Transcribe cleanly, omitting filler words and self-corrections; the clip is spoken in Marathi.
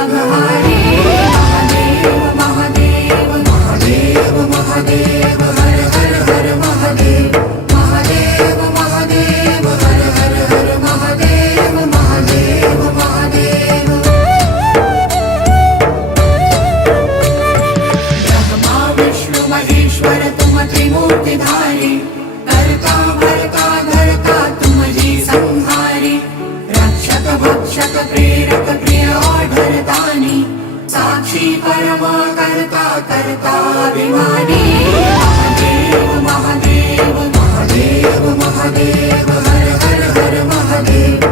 विघ्नराघहारी महादेव महादेव महादेव महादेव हर हर हर महादेव महादेव महादेव हर हर हर महादेव महादेव महादेव ब्रह्मा विष्णु महेश्वर तुम त्रिमूर्तिधारी करता भरता धरता तुम जी संहारी रक्षक भक्षक प्रेरक प्रिय आढरतानी साक्षी परमा करता करता अभिमानी महादेव महादेव महादेव महादेव हर हर हर महादेव